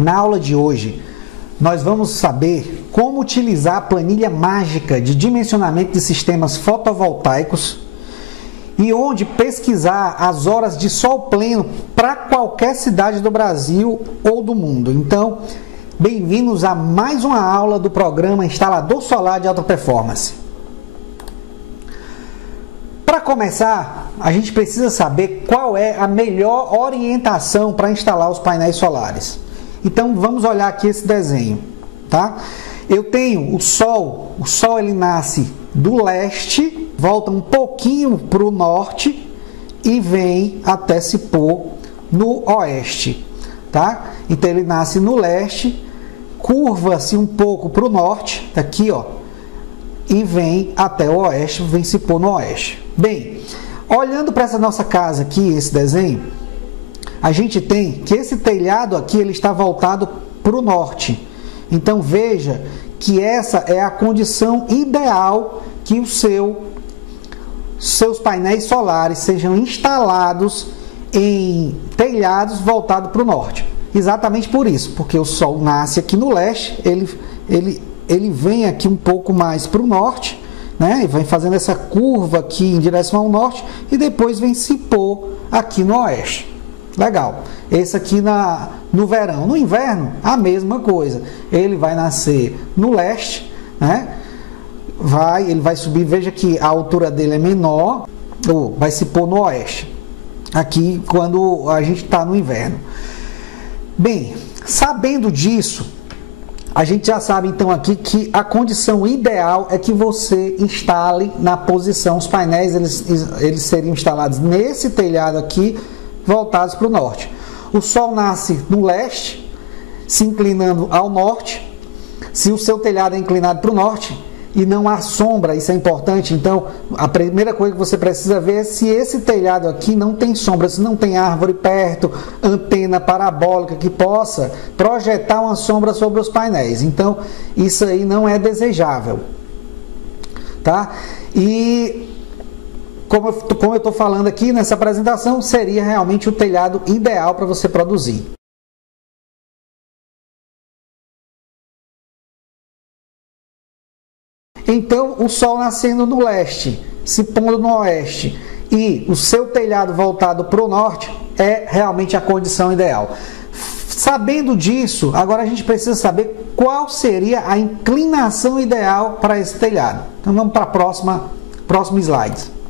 Na aula de hoje, nós vamos saber como utilizar a planilha mágica de dimensionamento de sistemas fotovoltaicos e onde pesquisar as horas de sol pleno para qualquer cidade do Brasil ou do mundo. Então, bem-vindos a mais uma aula do programa Instalador Solar de Alta Performance. Para começar, a gente precisa saber qual é a melhor orientação para instalar os painéis solares. Então vamos olhar aqui esse desenho, tá? Eu tenho o Sol ele nasce do leste, volta um pouquinho para o norte e vem até se pôr no oeste, tá? Então ele nasce no leste, curva-se um pouco para o norte, aqui ó, e vem até o oeste, vem se pôr no oeste. Bem, olhando para essa nossa casa aqui, esse desenho, a gente tem que esse telhado aqui ele está voltado para o norte. Então veja que essa é a condição ideal que seus painéis solares sejam instalados em telhados voltados para o norte. Exatamente por isso, porque o Sol nasce aqui no leste, ele vem aqui um pouco mais para o norte, né? E vai fazendo essa curva aqui em direção ao norte e depois vem se pôr aqui no oeste. Legal. Esse aqui no verão. No inverno, a mesma coisa. Ele vai nascer no leste, né? Ele vai subir, veja que a altura dele é menor, ou vai se pôr no oeste. Aqui, quando a gente está no inverno. Bem, sabendo disso, a gente já sabe então aqui que a condição ideal é que você instale na posição, os painéis eles seriam instalados nesse telhado aqui, voltados para o norte. O Sol nasce no leste, se inclinando ao norte. Se o seu telhado é inclinado para o norte e não há sombra, isso é importante, então a primeira coisa que você precisa ver é se esse telhado aqui não tem sombra, se não tem árvore perto, antena parabólica que possa projetar uma sombra sobre os painéis. Então, isso aí não é desejável, tá? E como eu estou falando aqui nessa apresentação, seria realmente o telhado ideal para você produzir. Então, o Sol nascendo no leste, se pondo no oeste, e o seu telhado voltado para o norte, é realmente a condição ideal. Sabendo disso, agora a gente precisa saber qual seria a inclinação ideal para esse telhado. Então, vamos para a próximo slide.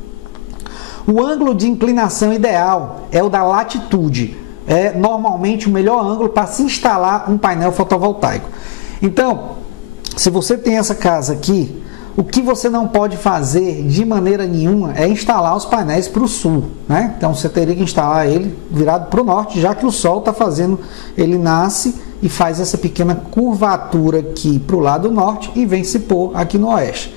O ângulo de inclinação ideal é o da latitude. É normalmente o melhor ângulo para se instalar um painel fotovoltaico. Então, se você tem essa casa aqui, o que você não pode fazer de maneira nenhuma é instalar os painéis para o sul, né? Então você teria que instalar ele virado para o norte, já que o Sol está fazendo, ele nasce e faz essa pequena curvatura aqui para o lado norte e vem se pôr aqui no oeste.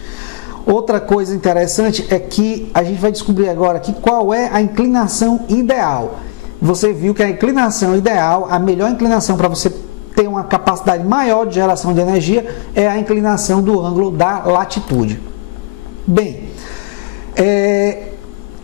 Outra coisa interessante é que a gente vai descobrir agora aqui qual é a inclinação ideal. Você viu que a inclinação ideal, a melhor inclinação para você ter uma capacidade maior de geração de energia é a inclinação do ângulo da latitude. Bem,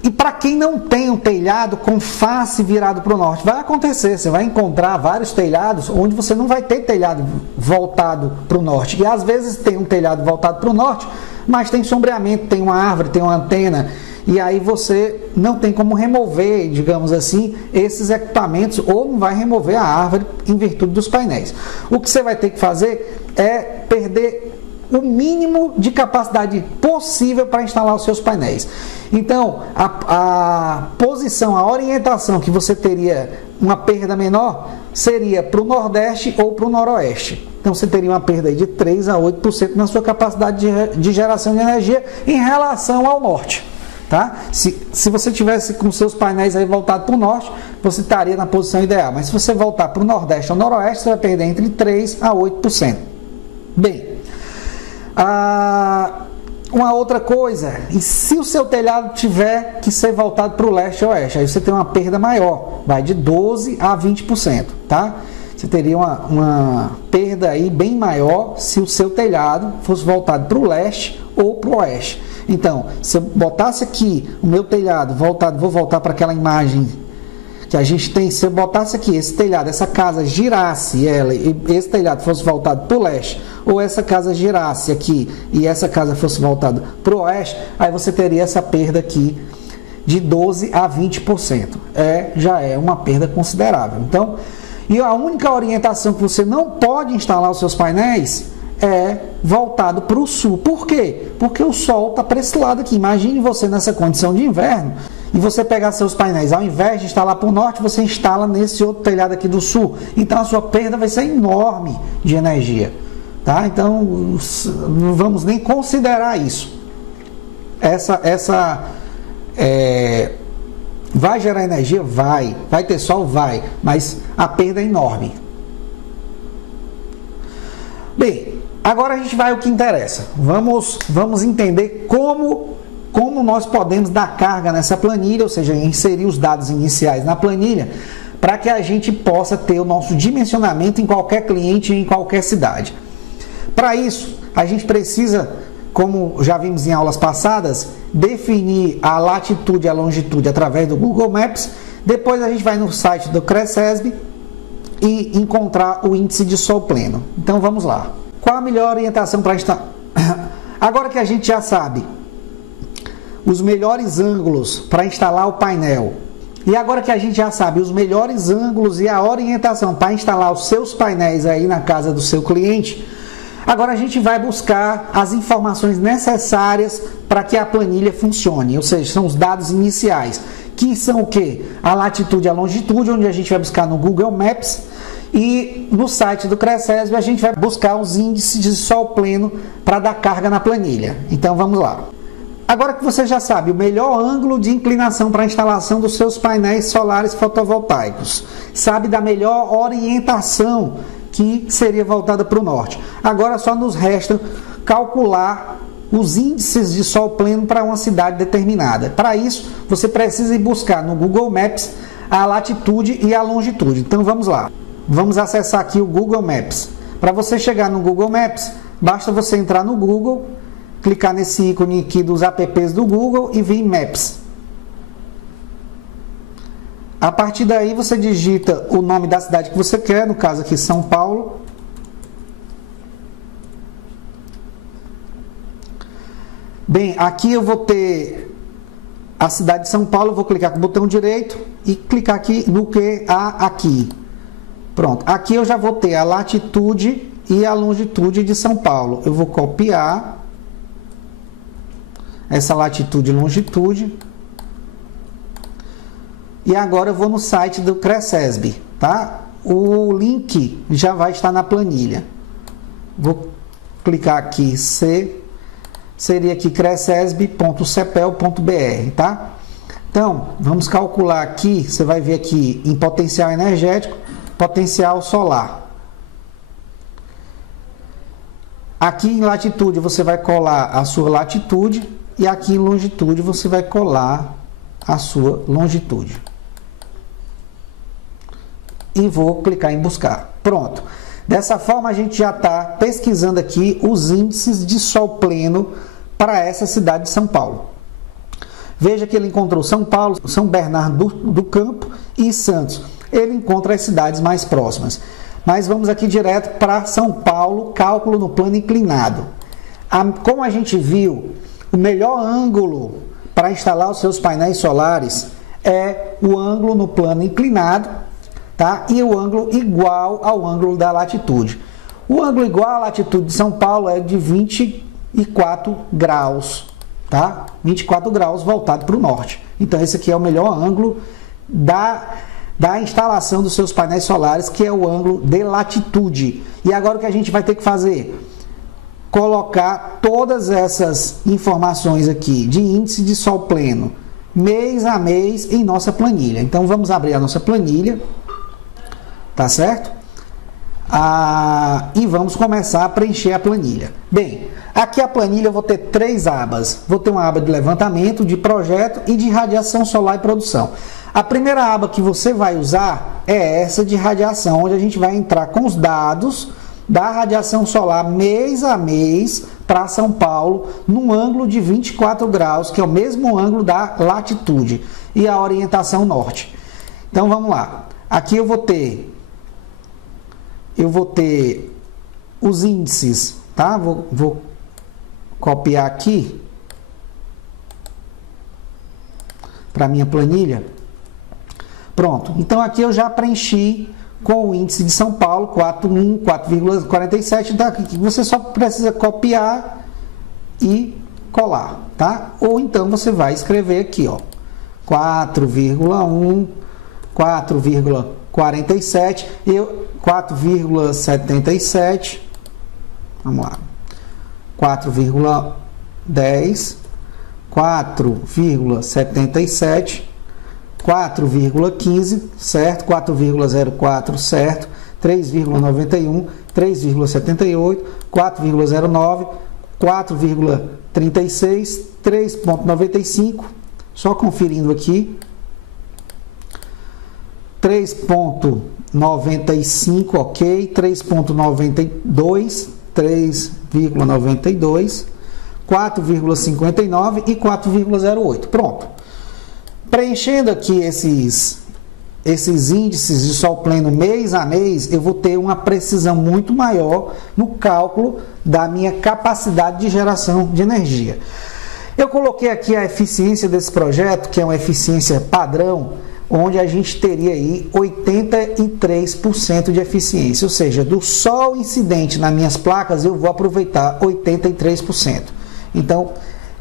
e para quem não tem um telhado com face virado para o norte, vai acontecer, você vai encontrar vários telhados onde você não vai ter telhado voltado para o norte. E às vezes tem um telhado voltado para o norte, mas tem sombreamento, tem uma árvore, tem uma antena, e aí você não tem como remover, digamos assim, esses equipamentos, ou não vai remover a árvore em virtude dos painéis. O que você vai ter que fazer é perder o mínimo de capacidade possível para instalar os seus painéis. Então, a posição, a orientação que você teria uma perda menor seria para o nordeste ou para o noroeste. Então, você teria uma perda de 3 a 8% na sua capacidade de geração de energia em relação ao norte. Tá? Se você tivesse com seus painéis aí voltados para o norte, você estaria na posição ideal. Mas se você voltar para o nordeste ou noroeste, você vai perder entre 3 a 8%. Bem, uma outra coisa, e se o seu telhado tiver que ser voltado para o leste ou oeste, aí você tem uma perda maior, vai de 12 a 20%, tá? Você teria uma perda aí bem maior se o seu telhado fosse voltado para o leste ou para o oeste. Então, se eu botasse aqui o meu telhado voltado, vou voltar para aquela imagem que a gente tem, se eu botasse aqui esse telhado, essa casa girasse ela e esse telhado fosse voltado para o leste, ou essa casa girasse aqui e essa casa fosse voltada para o oeste, aí você teria essa perda aqui de 12 a 20%. Já é uma perda considerável. Então, e a única orientação que você não pode instalar os seus painéis é voltado para o sul. Por quê? Porque o sol está para esse lado aqui. Imagine você nessa condição de inverno e você pegar seus painéis, ao invés de instalar para o norte, você instala nesse outro telhado aqui do sul. Então a sua perda vai ser enorme de energia. Tá? Então não vamos nem considerar isso. Vai gerar energia? Vai ter sol? Vai, mas a perda é enorme. Bem, agora a gente vai ao que interessa. Vamos entender como nós podemos dar carga nessa planilha, ou seja, inserir os dados iniciais na planilha, para que a gente possa ter o nosso dimensionamento em qualquer cliente e em qualquer cidade. Para isso, a gente precisa, como já vimos em aulas passadas, definir a latitude e a longitude através do Google Maps. Depois a gente vai no site do CRECESB e encontrar o índice de sol pleno. Então vamos lá. Qual a melhor orientação para instalar? Agora que a gente já sabe os melhores ângulos para instalar o painel, e agora que a gente já sabe os melhores ângulos e a orientação para instalar os seus painéis aí na casa do seu cliente, agora a gente vai buscar as informações necessárias para que a planilha funcione, ou seja, são os dados iniciais, que são o quê? A latitude e a longitude, onde a gente vai buscar no Google Maps, e no site do CRECESB a gente vai buscar os índices de sol pleno para dar carga na planilha. Então vamos lá. Agora que você já sabe o melhor ângulo de inclinação para a instalação dos seus painéis solares fotovoltaicos, sabe da melhor orientação que seria voltada para o norte. Agora só nos resta calcular os índices de sol pleno para uma cidade determinada. Para isso, você precisa ir buscar no Google Maps a latitude e a longitude. Então vamos lá. Vamos acessar aqui o Google Maps. Para você chegar no Google Maps, basta você entrar no Google, clicar nesse ícone aqui dos apps do Google e vir em Maps. A partir daí você digita o nome da cidade que você quer, no caso aqui São Paulo. Bem, aqui eu vou ter a cidade de São Paulo, eu vou clicar com o botão direito e clicar aqui no que há aqui. Pronto, aqui eu já vou ter a latitude e a longitude de São Paulo. Eu vou copiar essa latitude e longitude. E agora eu vou no site do CRECESB, tá? O link já vai estar na planilha. Vou clicar aqui, seria aqui crecesb.cepel.br, tá? Então, vamos calcular aqui, você vai ver aqui em potencial energético, potencial solar. Aqui em latitude você vai colar a sua latitude e aqui em longitude você vai colar a sua longitude. E vou clicar em buscar. Pronto. Dessa forma a gente já está pesquisando aqui os índices de sol pleno para essa cidade de São Paulo. Veja que ele encontrou São Paulo, São Bernardo do Campo e Santos. Ele encontra as cidades mais próximas. Mas vamos aqui direto para São Paulo, cálculo no plano inclinado. Como a gente viu, o melhor ângulo para instalar os seus painéis solares é o ângulo no plano inclinado, tá? E o ângulo igual ao ângulo da latitude. O ângulo igual à latitude de São Paulo é de 24 graus, tá? 24 graus voltado para o norte. Então esse aqui é o melhor ângulo da instalação dos seus painéis solares, que é o ângulo de latitude. E agora o que a gente vai ter que fazer? Colocar todas essas informações aqui de índice de sol pleno, mês a mês, em nossa planilha. Então vamos abrir a nossa planilha, tá certo? E vamos começar a preencher a planilha. Bem, aqui a planilha eu vou ter 3 abas. Vou ter uma aba de levantamento, de projeto e de radiação solar e produção. A primeira aba que você vai usar é essa de radiação, onde a gente vai entrar com os dados da radiação solar mês a mês para São Paulo, num ângulo de 24 graus, que é o mesmo ângulo da latitude, e a orientação norte. Então vamos lá. Aqui eu vou ter os índices, tá? Vou copiar aqui para minha planilha. Pronto. Então aqui eu já preenchi com o índice de São Paulo, 4,47, tá? Você só precisa copiar e colar, tá? Ou então você vai escrever aqui, ó, 4,1, 4,47, 4,77, vamos lá, 4,10, 4,77, 4,15, certo? 4,04, certo? 3,91, 3,78, 4,09, 4,36, 3,95, só conferindo aqui, 3,95, ok, 3,92, 3,92, 4,59 e 4,08. Pronto. Preenchendo aqui esses índices de sol pleno mês a mês, eu vou ter uma precisão muito maior no cálculo da minha capacidade de geração de energia. Eu coloquei aqui a eficiência desse projeto, que é uma eficiência padrão, onde a gente teria aí 83% de eficiência, ou seja, do sol incidente nas minhas placas eu vou aproveitar 83%. Então,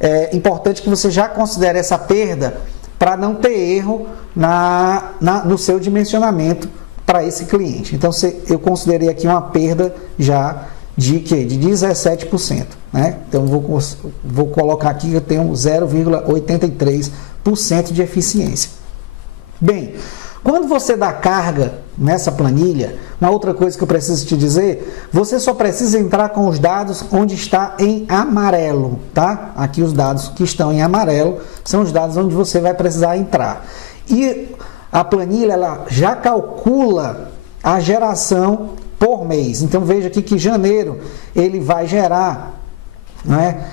é importante que você já considere essa perda para não ter erro no seu dimensionamento para esse cliente. Então, eu considerei aqui uma perda já de 17%. Né? Então, vou colocar aqui que eu tenho 0,83% de eficiência. Bem, quando você dá carga nessa planilha, uma outra coisa que eu preciso te dizer, você só precisa entrar com os dados onde está em amarelo, tá? Aqui os dados que estão em amarelo são os dados onde você vai precisar entrar. E a planilha ela já calcula a geração por mês. Então veja aqui que janeiro ele vai gerar, né,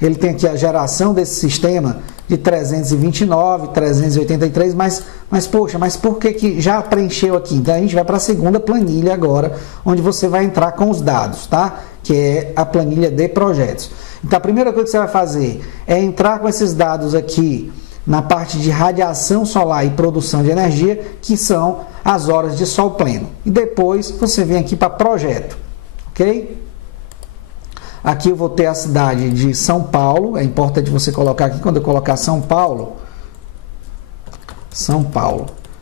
ele tem aqui a geração desse sistema de 329, 383, mas poxa, mas por que já preencheu aqui? Então a gente vai para a segunda planilha agora, onde você vai entrar com os dados, tá? Que é a planilha de projetos. Então a primeira coisa que você vai fazer é entrar com esses dados aqui na parte de radiação solar e produção de energia, que são as horas de sol pleno. E depois você vem aqui para projeto, ok? Aqui eu vou ter a cidade de São Paulo, é importante você colocar aqui, quando eu colocar São Paulo.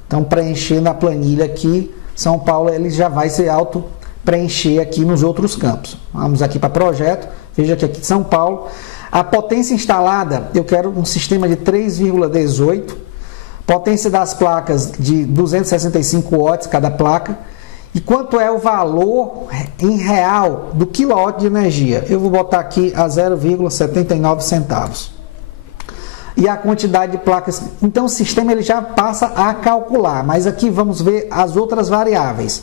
Então, preenchendo a planilha aqui, São Paulo ele já vai ser auto-preencher aqui nos outros campos. Vamos aqui para projeto, veja que aqui São Paulo. A potência instalada, eu quero um sistema de 3,18, potência das placas de 265 watts cada placa. E quanto é o valor em real do quilowatt de energia? Eu vou botar aqui a 0,79 centavos. E a quantidade de placas. Então o sistema ele já passa a calcular, mas aqui vamos ver as outras variáveis.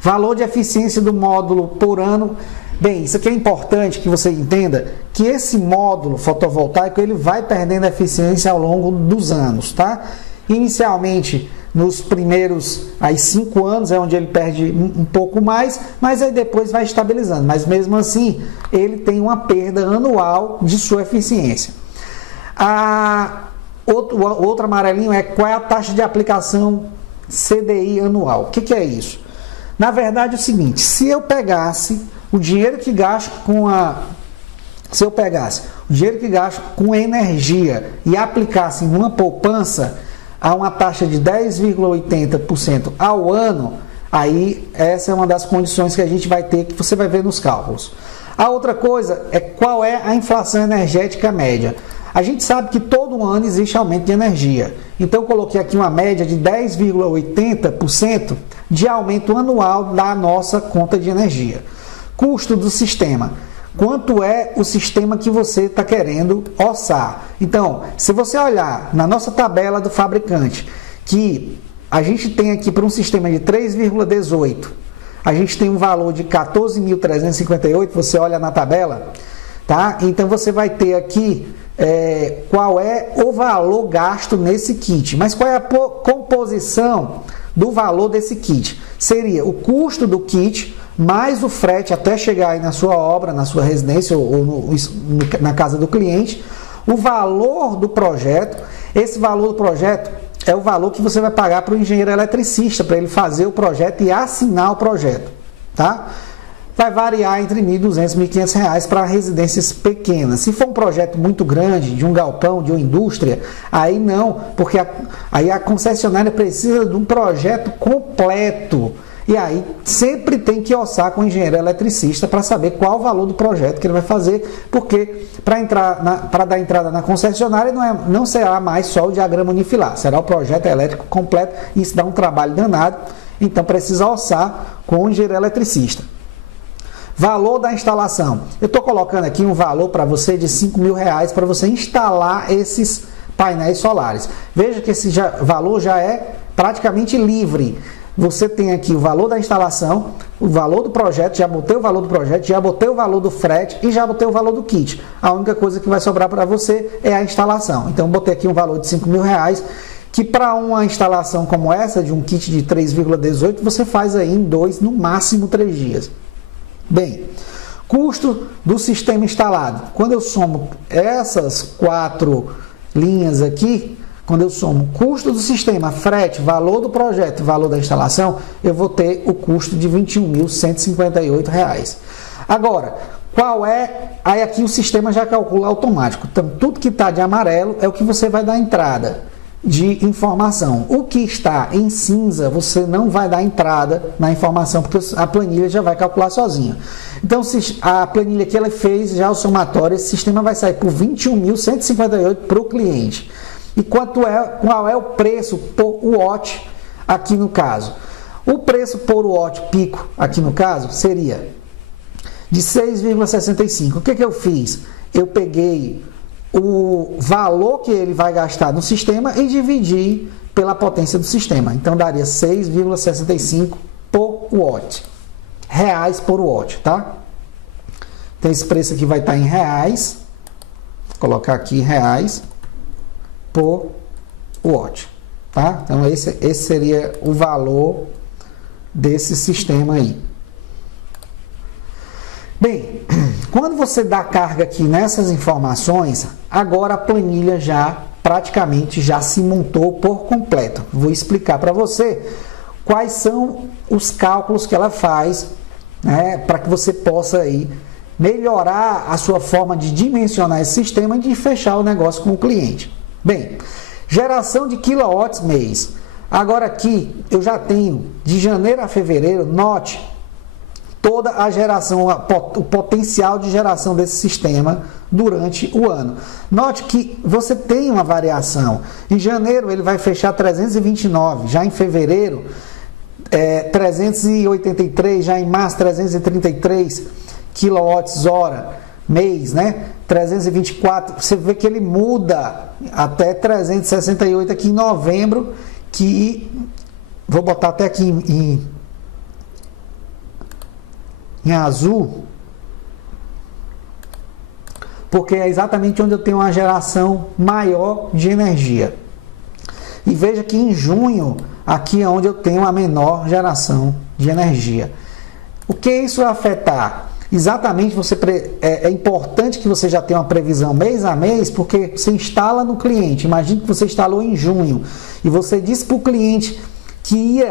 Valor de eficiência do módulo por ano. Bem, isso aqui é importante que você entenda que esse módulo fotovoltaico ele vai perdendo eficiência ao longo dos anos, tá? Inicialmente, nos primeiros 5 anos é onde ele perde um pouco mais, mas aí depois vai estabilizando. Mas mesmo assim, ele tem uma perda anual de sua eficiência. Outro amarelinho é qual é a taxa de aplicação CDI anual. O que é isso? Na verdade é o seguinte, se eu pegasse o dinheiro que gasto com energia e aplicasse em uma poupança a uma taxa de 10,80% ao ano, aí essa é uma das condições que a gente vai ter, que você vai ver nos cálculos. A outra coisa é qual é a inflação energética média. A gente sabe que todo ano existe aumento de energia. Então eu coloquei aqui uma média de 10,80% de aumento anual da nossa conta de energia. Custo do sistema. Quanto é o sistema que você está querendo orçar? Então, se você olhar na nossa tabela do fabricante, que a gente tem aqui para um sistema de 3,18, a gente tem um valor de 14.358, você olha na tabela, tá? Então você vai ter aqui qual é o valor gasto nesse kit. Mas qual é a composição do valor desse kit? Seria o custo do kit mais o frete até chegar aí na sua obra, na sua residência ou na casa do cliente, o valor do projeto. Esse valor do projeto é o valor que você vai pagar para o engenheiro eletricista, para ele fazer o projeto e assinar o projeto, tá? Vai variar entre R$ 1.200 e R$ 1.500 para residências pequenas. Se for um projeto muito grande, de um galpão, de uma indústria, aí não, porque aí a concessionária precisa de um projeto completo. E aí sempre tem que orçar com o engenheiro eletricista para saber qual o valor do projeto que ele vai fazer, porque para dar entrada na concessionária não será mais só o diagrama unifilar, será o projeto elétrico completo, e isso dá um trabalho danado, então precisa orçar com o engenheiro eletricista. Valor da instalação. Eu estou colocando aqui um valor para você de R$ 5.000 para você instalar esses painéis solares. Veja que esse valor já é praticamente livre. Você tem aqui o valor da instalação, o valor do projeto, já botei o valor do projeto, já botei o valor do frete e já botei o valor do kit. A única coisa que vai sobrar para você é a instalação. Então, botei aqui um valor de R$ 5.000, que para uma instalação como essa, de um kit de 3,18, você faz aí em 2, no máximo 3 dias. Bem, custo do sistema instalado. Quando eu somo essas 4 linhas aqui, quando eu somo custo do sistema, frete, valor do projeto e valor da instalação, eu vou ter o custo de R$ 21.158. Agora, qual é? Aí aqui o sistema já calcula automático. Então, tudo que está de amarelo é o que você vai dar entrada de informação. O que está em cinza, você não vai dar entrada na informação, porque a planilha já vai calcular sozinha. Então, se a planilha que ela fez, já o somatório, esse sistema vai sair por R$ 21.158 para o cliente. E qual é o preço por watt aqui no caso? O preço por watt pico aqui no caso seria de 6,65. O que eu fiz? Eu peguei o valor que ele vai gastar no sistema e dividi pela potência do sistema. Então, daria 6,65 por watt. Reais por watt, tá? Então, esse preço aqui vai estar em reais. Vou colocar aqui reais por watt, tá? Então, esse seria o valor desse sistema aí. Bem, quando você dá carga aqui nessas informações, agora a planilha praticamente já se montou por completo. Vou explicar para você quais são os cálculos que ela faz, né, para que você possa aí melhorar a sua forma de dimensionar esse sistema e de fechar o negócio com o cliente. Bem, geração de quilowatts mês. Agora aqui eu já tenho de janeiro a fevereiro, note toda a geração, o potencial de geração desse sistema durante o ano. Note que você tem uma variação. Em janeiro ele vai fechar 329, já em fevereiro 383, já em março 333 kWh mês, né? 324, você vê que ele muda até 368 aqui em novembro, que vou botar até aqui em azul, porque é exatamente onde eu tenho uma geração maior de energia. E veja que em junho, aqui é onde eu tenho a menor geração de energia. O que isso vai afetar? Exatamente, é importante que você já tenha uma previsão mês a mês, porque você instala no cliente. Imagine que você instalou em junho e você disse para o cliente que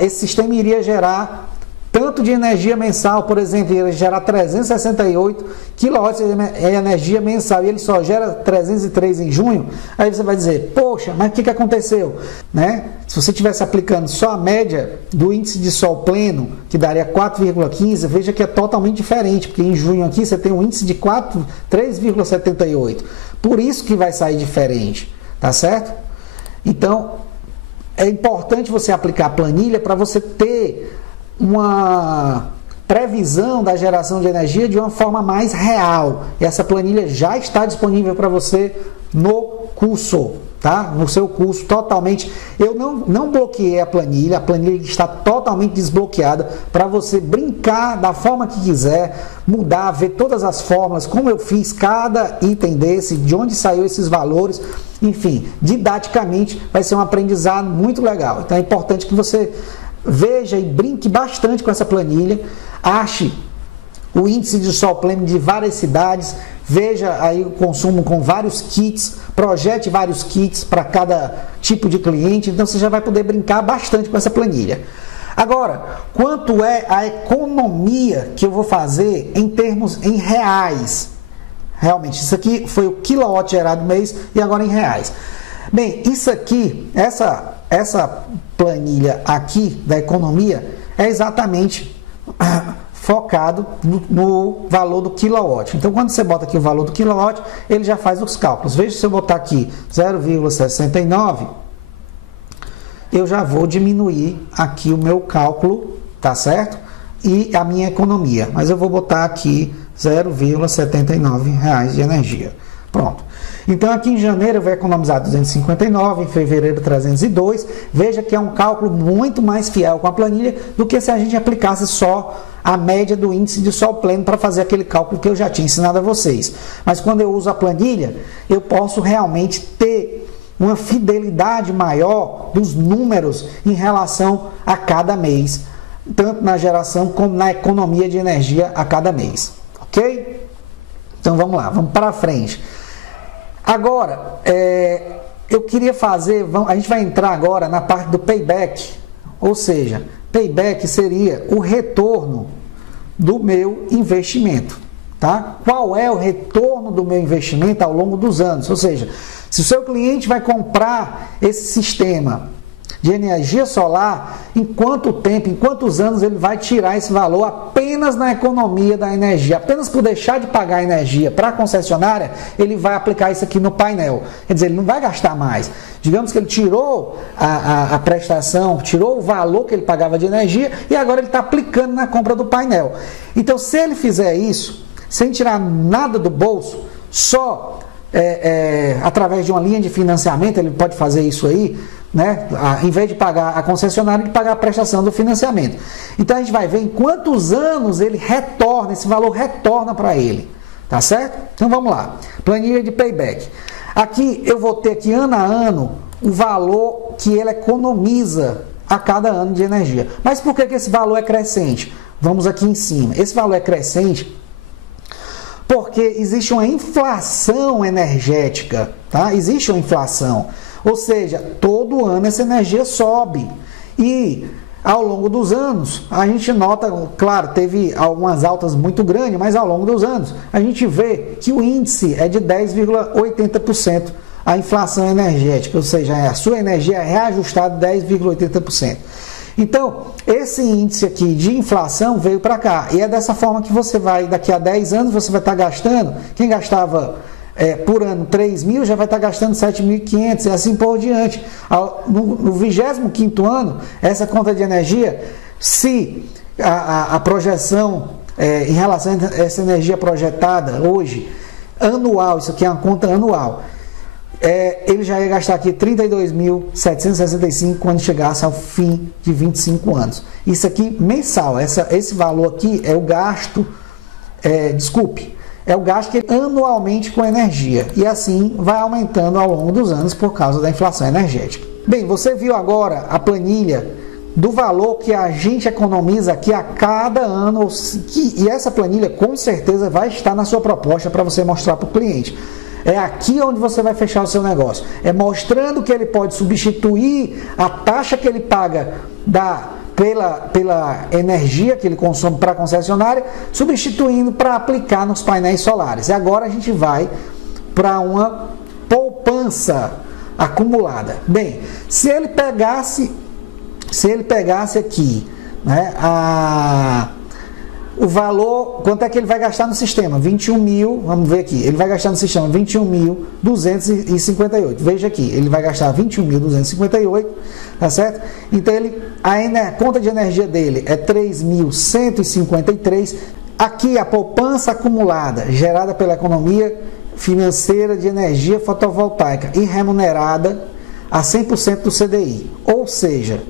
esse sistema iria gerar tanto de energia mensal, por exemplo, ele gerar 368 kW de energia mensal e ele só gera 303 em junho, aí você vai dizer, poxa, mas o que aconteceu? Né? Se você estivesse aplicando só a média do índice de sol pleno, que daria 4,15, veja que é totalmente diferente, porque em junho aqui você tem um índice de 3,78. Por isso que vai sair diferente, tá certo? Então, é importante você aplicar a planilha para você ter uma previsão da geração de energia de uma forma mais real. E essa planilha já está disponível para você no curso. tá? No seu curso totalmente. Eu não bloqueei a planilha está totalmente desbloqueada para você brincar da forma que quiser, mudar, ver todas as fórmulas, como eu fiz cada item desse, de onde saiu esses valores, enfim, didaticamente vai ser um aprendizado muito legal. Então é importante que você veja e brinque bastante com essa planilha, ache o índice de sol pleno de várias cidades, veja aí o consumo com vários kits, projete vários kits para cada tipo de cliente, então você já vai poder brincar bastante com essa planilha. Agora, quanto é a economia que eu vou fazer em reais? Realmente, isso aqui foi o quilowatt gerado no mês e agora em reais. Bem, isso aqui, essa planilha aqui da economia é exatamente focado no valor do quilowatt. Então, quando você bota aqui o valor do quilowatt, ele já faz os cálculos. Veja, se eu botar aqui 0,69, eu já vou diminuir aqui o meu cálculo, tá certo? E a minha economia. Mas eu vou botar aqui R$0,79 de energia. Pronto. Então, aqui em janeiro eu vou economizar 259, em fevereiro 302. Veja que é um cálculo muito mais fiel com a planilha do que se a gente aplicasse só a média do índice de sol pleno para fazer aquele cálculo que eu já tinha ensinado a vocês. Mas quando eu uso a planilha, eu posso realmente ter uma fidelidade maior dos números em relação a cada mês, tanto na geração como na economia de energia a cada mês. Ok? Então vamos lá, vamos para frente. Agora, eu queria fazer, a gente vai entrar agora na parte do payback, ou seja, payback seria o retorno do meu investimento, tá? Qual é o retorno do meu investimento ao longo dos anos? Ou seja, se o seu cliente vai comprar esse sistema de energia solar, em quanto tempo, em quantos anos ele vai tirar esse valor apenas na economia da energia? Apenas por deixar de pagar a energia para a concessionária, ele vai aplicar isso aqui no painel. Quer dizer, ele não vai gastar mais. Digamos que ele tirou a prestação, tirou o valor que ele pagava de energia e agora ele está aplicando na compra do painel. Então, se ele fizer isso, sem tirar nada do bolso, só através de uma linha de financiamento, ele pode fazer isso aí, né? Em vez de pagar a concessionária, de pagar a prestação do financiamento. Então a gente vai ver em quantos anos ele retorna, esse valor retorna para ele, tá certo? Então vamos lá, planilha de payback. Aqui eu vou ter aqui ano a ano o valor que ele economiza a cada ano de energia. Mas por que esse valor é crescente? Vamos aqui em cima. Esse valor é crescente porque existe uma inflação energética, tá? Existe uma inflação. Ou seja, todo ano essa energia sobe. E ao longo dos anos, a gente nota, claro, teve algumas altas muito grandes, mas ao longo dos anos, a gente vê que o índice é de 10,80%, a inflação energética, ou seja, a sua energia é reajustada 10,80%. Então, esse índice aqui de inflação veio para cá. E é dessa forma que você vai, daqui a 10 anos, você vai estar gastando, quem gastava por ano 3.000, já vai estar gastando 7.500 e assim por diante. No 25º ano, essa conta de energia, se a projeção em relação a essa energia projetada hoje, anual, isso aqui é uma conta anual, ele já ia gastar aqui 32.765 quando chegasse ao fim de 25 anos. Isso aqui mensal, esse valor aqui é o gasto, é o gasto que anualmente com energia. E assim vai aumentando ao longo dos anos por causa da inflação energética. Bem, você viu agora a planilha do valor que a gente economiza aqui a cada ano. E essa planilha com certeza vai estar na sua proposta para você mostrar para o cliente. É aqui onde você vai fechar o seu negócio. É mostrando que ele pode substituir a taxa que ele paga pela energia que ele consome para a concessionária, substituindo para aplicar nos painéis solares. E agora a gente vai para uma poupança acumulada. Bem, se ele pegasse aqui, né, o valor, quanto é que ele vai gastar no sistema? 21.000, vamos ver aqui, ele vai gastar no sistema 21.258. Veja aqui, ele vai gastar 21.258, tá certo? Então a conta de energia dele é 3.153. Aqui a poupança acumulada gerada pela economia financeira de energia fotovoltaica e remunerada a 100% do CDI. Ou seja,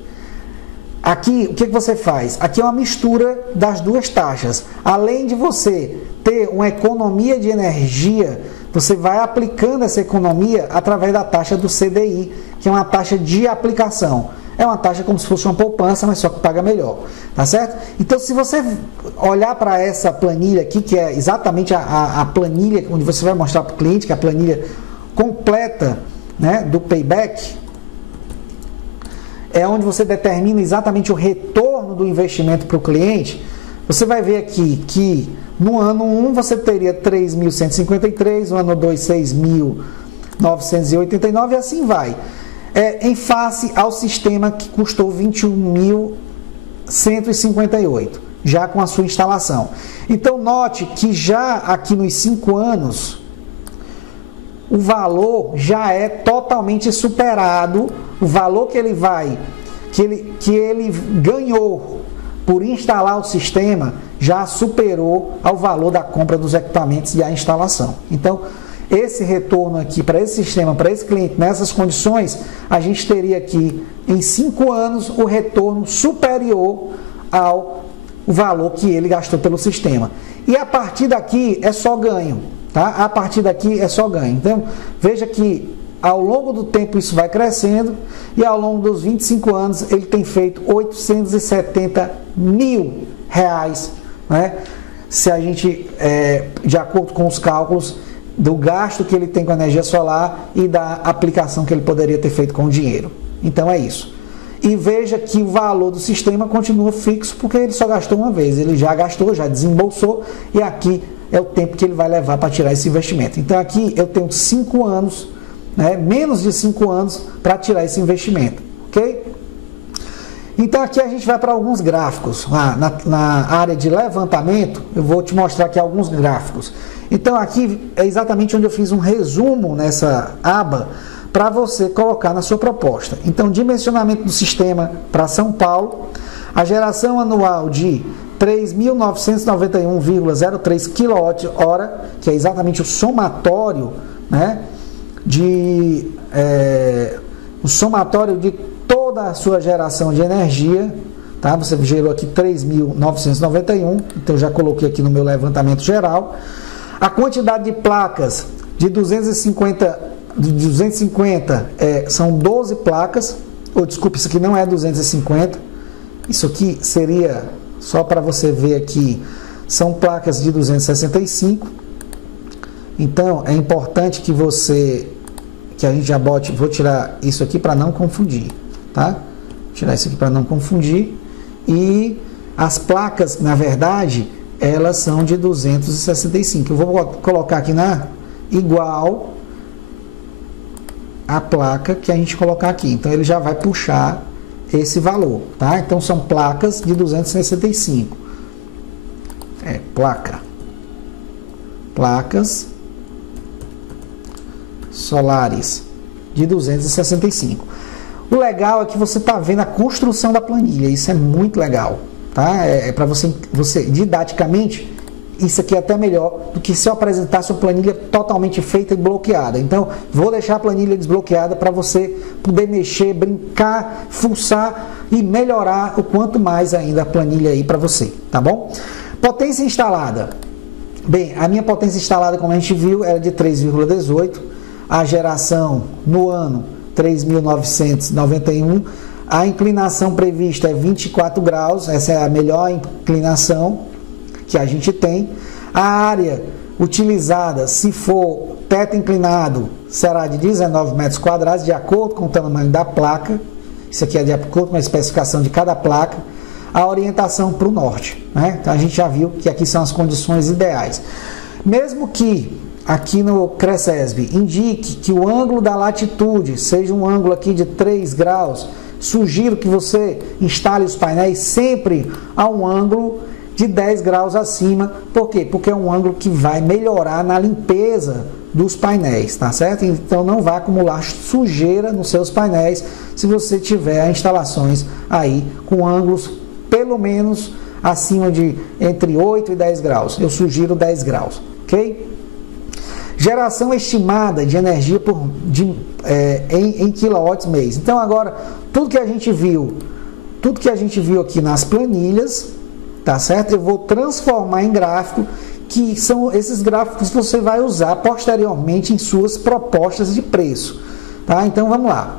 aqui o que você faz? Aqui é uma mistura das duas taxas. Além de você ter uma economia de energia, você vai aplicando essa economia através da taxa do CDI, que é uma taxa de aplicação. É uma taxa como se fosse uma poupança, mas só que paga melhor, tá certo? Então, se você olhar para essa planilha aqui, que é exatamente a planilha onde você vai mostrar para o cliente, que é a planilha completa, né, do payback, é onde você determina exatamente o retorno do investimento para o cliente. Você vai ver aqui que no ano 1 você teria 3.153, no ano 2 6.989 e assim vai. Em face ao sistema que custou 21.158, já com a sua instalação. Então note que já aqui nos 5 anos, o valor já é totalmente superado, o valor que ele ganhou por instalar o sistema já superou ao valor da compra dos equipamentos e a instalação. Então, esse retorno aqui para esse sistema, para esse cliente, nessas condições, a gente teria aqui, em 5 anos, o retorno superior ao valor que ele gastou pelo sistema. E a partir daqui é só ganho, tá? A partir daqui é só ganho. Então, veja que ao longo do tempo isso vai crescendo e ao longo dos 25 anos ele tem feito R$870 mil, né? Se a gente, de acordo com os cálculos do gasto que ele tem com a energia solar e da aplicação que ele poderia ter feito com o dinheiro. Então é isso. E veja que o valor do sistema continua fixo porque ele só gastou uma vez. Ele já gastou, já desembolsou e aqui é o tempo que ele vai levar para tirar esse investimento. Então aqui eu tenho 5 anos, né, menos de 5 anos para tirar esse investimento, ok? Então aqui a gente vai para alguns gráficos. Na área de levantamento, eu vou te mostrar aqui alguns gráficos. Então aqui é exatamente onde eu fiz um resumo nessa aba para você colocar na sua proposta. Então, dimensionamento do sistema para São Paulo, a geração anual de 3.991,03 kWh, que é exatamente o somatório, né, o somatório de toda a sua geração de energia, tá? Você gerou aqui 3.991, então eu já coloquei aqui no meu levantamento geral. A quantidade de placas de 250 são 12 placas, ou desculpe, isso aqui não é 250, isso aqui seria, só para você ver aqui, são placas de 265, então é importante que a gente já bote, vou tirar isso aqui para não confundir, tá? Vou tirar isso aqui para não confundir, e as placas, na verdade, elas são de 265, eu vou colocar aqui igual a placa que a gente colocar aqui, então ele já vai puxar esse valor, tá? Então são placas de 265, placas solares de 265. O legal é que você está vendo a construção da planilha, isso é muito legal, tá? Para você didaticamente, isso aqui é até melhor do que se eu apresentasse uma planilha totalmente feita e bloqueada. Então, vou deixar a planilha desbloqueada para você poder mexer, brincar, fuçar e melhorar o quanto mais ainda a planilha aí para você, tá bom? Potência instalada. Bem, a minha potência instalada, como a gente viu, era de 3,18. A geração no ano, 3.991. A inclinação prevista é 24 graus, essa é a melhor inclinação que a gente tem. A área utilizada, se for teto inclinado, será de 19 metros quadrados, de acordo com o tamanho da placa. Isso aqui é de acordo com a especificação de cada placa. A orientação para o norte, né? Então a gente já viu que aqui são as condições ideais. Mesmo que aqui no CRECESB indique que o ângulo da latitude seja um ângulo aqui de 3 graus, sugiro que você instale os painéis sempre a um ângulo de 10 graus acima. Por quê? Porque é um ângulo que vai melhorar na limpeza dos painéis, tá certo? Então não vai acumular sujeira nos seus painéis se você tiver instalações aí com ângulos pelo menos acima de entre 8 e 10 graus. Eu sugiro 10 graus, ok? Geração estimada de energia em quilowatts mês. Então agora, tudo que a gente viu aqui nas planilhas, tá certo? Eu vou transformar em gráfico, que são esses gráficos que você vai usar posteriormente em suas propostas de preço, tá? Então vamos lá.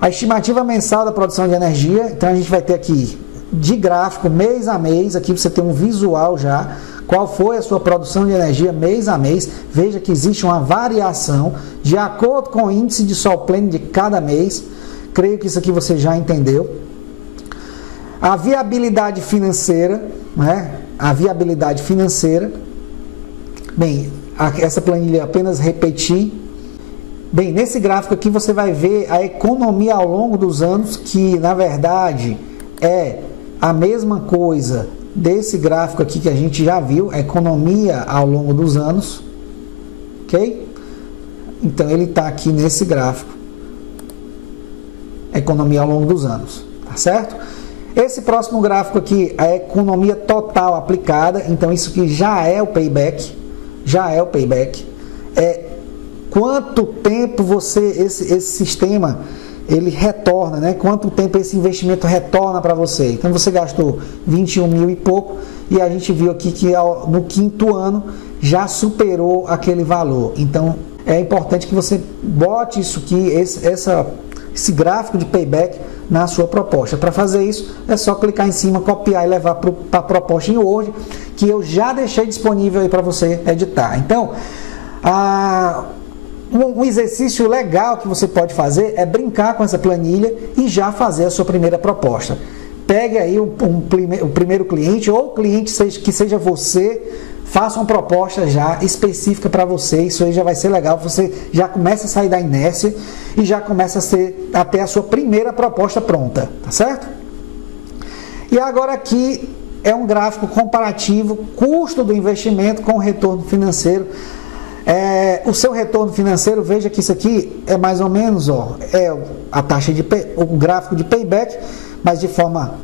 A estimativa mensal da produção de energia, então a gente vai ter aqui de gráfico mês a mês, aqui você tem um visual já, qual foi a sua produção de energia mês a mês. Veja que existe uma variação de acordo com o índice de sol pleno de cada mês. Creio que isso aqui você já entendeu. A viabilidade financeira, né? A viabilidade financeira. Bem, essa planilha apenas repetir. Bem, nesse gráfico aqui você vai ver a economia ao longo dos anos, que na verdade é a mesma coisa desse gráfico aqui que a gente já viu, a economia ao longo dos anos, ok? Então ele está aqui nesse gráfico, economia ao longo dos anos, tá certo? Esse próximo gráfico aqui, a economia total aplicada, então isso aqui já é o payback, é quanto tempo esse sistema ele retorna, né? Quanto tempo esse investimento retorna para você. Então você gastou 21 mil e pouco e a gente viu aqui que no quinto ano já superou aquele valor. Então é importante que você bote isso aqui, esse gráfico de payback na sua proposta. Para fazer isso é só clicar em cima, copiar e levar para a proposta em Word, que eu já deixei disponível aí para você editar. Então um exercício legal que você pode fazer é brincar com essa planilha e já fazer a sua primeira proposta. Pegue aí o primeiro cliente ou cliente que seja você, faça uma proposta já específica para você. Isso aí já vai ser legal. Você já começa a sair da inércia e já começa a ter a sua primeira proposta pronta, tá certo? E agora aqui é um gráfico comparativo, custo do investimento com retorno financeiro. O seu retorno financeiro, veja que isso aqui é mais ou menos, a taxa o gráfico de payback, mas de forma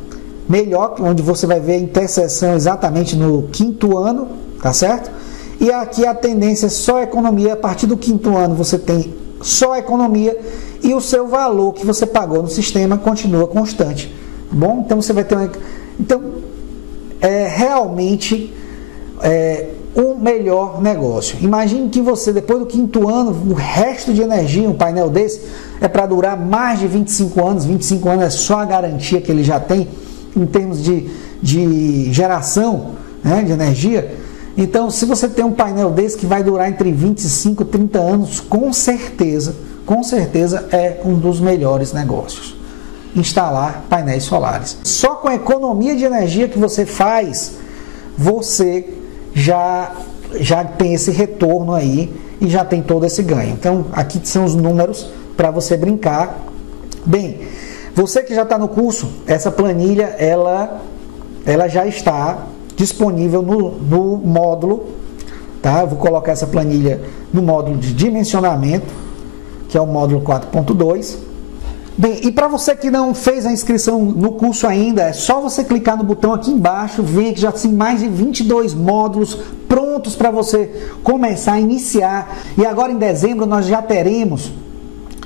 melhor, onde você vai ver a interseção exatamente no quinto ano, tá certo? E aqui a tendência é só economia. A partir do quinto ano você tem só economia e o seu valor que você pagou no sistema continua constante, tá bom? Então você vai ter realmente um melhor negócio. Imagine que você, depois do quinto ano, o resto de energia, um painel desse, é para durar mais de 25 anos. 25 anos é só a garantia que ele já tem em termos de geração, né, de energia. Então, se você tem um painel desse que vai durar entre 25 e 30 anos, com certeza é um dos melhores negócios. Instalar painéis solares. Só com a economia de energia que você faz, você já tem esse retorno aí e já tem todo esse ganho. Então, aqui são os números para você brincar. Bem, você que já está no curso, essa planilha, ela já está disponível no módulo, tá? Eu vou colocar essa planilha no módulo de dimensionamento, que é o módulo 4.2. Bem, e para você que não fez a inscrição no curso ainda, é só você clicar no botão aqui embaixo, ver que já tem mais de 22 módulos prontos para você começar a iniciar. E agora em dezembro nós já teremos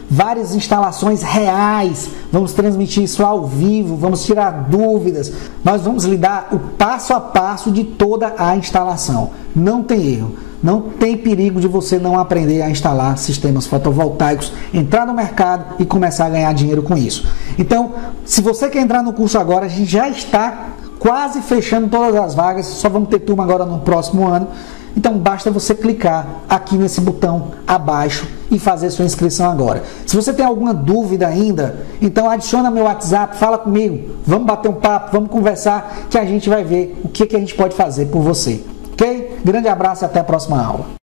várias instalações reais, vamos transmitir isso ao vivo, vamos tirar dúvidas, nós vamos lhe dar o passo a passo de toda a instalação. Não tem erro. Não tem perigo de você não aprender a instalar sistemas fotovoltaicos, entrar no mercado e começar a ganhar dinheiro com isso. Então, se você quer entrar no curso agora, a gente já está quase fechando todas as vagas, só vamos ter turma agora no próximo ano. Então, basta você clicar aqui nesse botão abaixo e fazer sua inscrição agora. Se você tem alguma dúvida ainda, então adiciona meu WhatsApp, fala comigo, vamos bater um papo, vamos conversar, que a gente vai ver o que a gente pode fazer por você. Ok? Grande abraço e até a próxima aula.